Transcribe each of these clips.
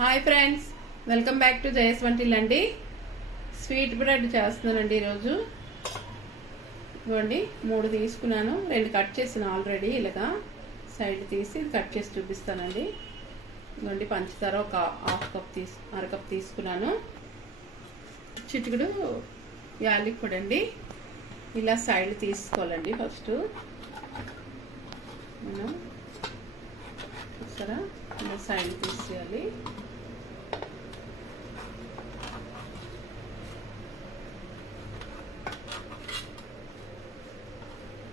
Hi friends, welcome back to Jaya svantaillu అండి. Sweet bread చేస్తున్నానండి ఈరోజు. ఇవ్వండి 3 తీసుకున్నాను, 2 కట్ చేసిన ఆల్రెడీ. ఇలాగా సైడ్ తీసి కట్ చేసి చూపిస్తానండి. ఇవ్వండి పంచదార ఒక అర కప్ తీసుకున్నాను. చిటికెడు యాలకి పొడి అండి. ఇలా సైడ్ తీసుకోవాలండి. ఫస్ట్ మనం చూసారా, ఇలా సైడ్ తీసేయాలి.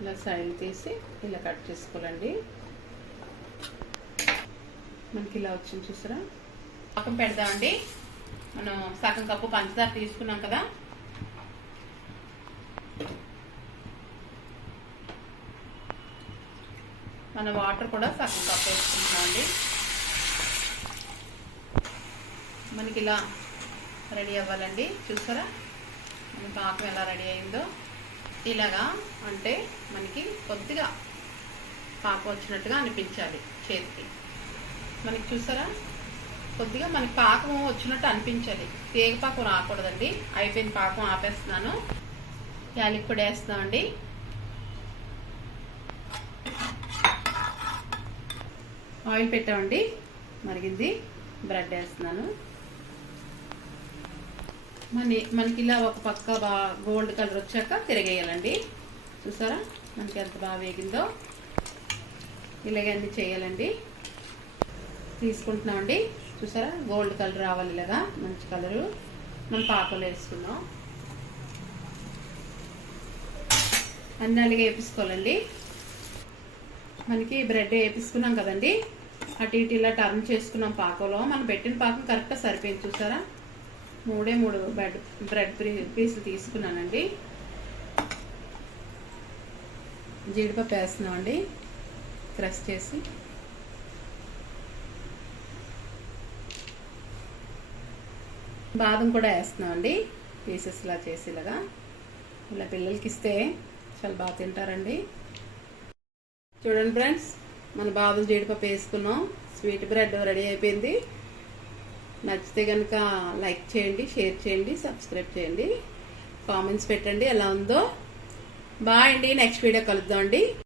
ఇలా సైడ్ తీసి ఇలా కట్ చేసుకోవాలండి. మనకి ఇలా వచ్చింది చూసారా. పాకం పెడదామండి. మనం సగం కప్పు పంచదార తీసుకున్నాం కదా, మన వాటర్ కూడా సగం కప్పు వేసుకుంటామండి. మనకి ఇలా రెడీ అవ్వాలండి. చూసారా మన పాకం ఎలా రెడీ అయిందో. ఇలాగా అంటే మనకి కొద్దిగా పాకం వచ్చినట్టుగా అనిపించాలి చేతికి. మనకి చూసారా, కొద్దిగా మనకి పాకం వచ్చినట్టు అనిపించాలి. తీగ పాకం రాకూడదండి. అయిపోయిన పాకం ఆపేస్తున్నాను. యాలకి పొడి వేస్తున్నామండి. ఆయిల్ పెట్టామండి, మరిగింది. బ్రెడ్ వేస్తున్నాను. మనకి ఇలా ఒక పక్క బాగా గోల్డ్ కలర్ వచ్చాక తిరగేయాలండి. చూసారా మనకి ఎంత బాగా వేగిందో. ఇలాగే అన్ని చేయాలండి. తీసుకుంటున్నామండి. చూసారా గోల్డ్ కలర్ రావాలి, ఇలాగా మంచి కలరు. మనం పాకంలో వేసుకున్నాం. అన్నీ అలాగే వేపించుకోవాలండి. మనకి బ్రెడ్ వేపించుకున్నాం కదండి, అటు ఇటు ఇలా టర్న్ చేసుకున్నాం పాకంలో. మనం పెట్టిన పాకం కరెక్ట్గా సరిపోయింది. చూసారా 3 బ్రెడ్ పీసులు తీసుకున్నానండి. జీడిపప్పు వేస్తున్నామండి క్రష్ చేసి. బాదం కూడా వేస్తున్నామండి పీసెస్ లా చేసి. ఇలాగా ఇలా పిల్లలకి ఇస్తే చాలా బాగా తింటారండి. చూడండి ఫ్రెండ్స్, మన బాదం జీడిపప్పు వేసుకున్నాం. స్వీట్ బ్రెడ్ రెడీ అయిపోయింది. నచ్చితే కనుక లైక్ చేయండి, షేర్ చేయండి, సబ్స్క్రైబ్ చేయండి, కామెంట్స్ పెట్టండి ఎలా ఉందో. బాయ్ అండి. నెక్స్ట్ వీడియో కలుద్దాం అండి.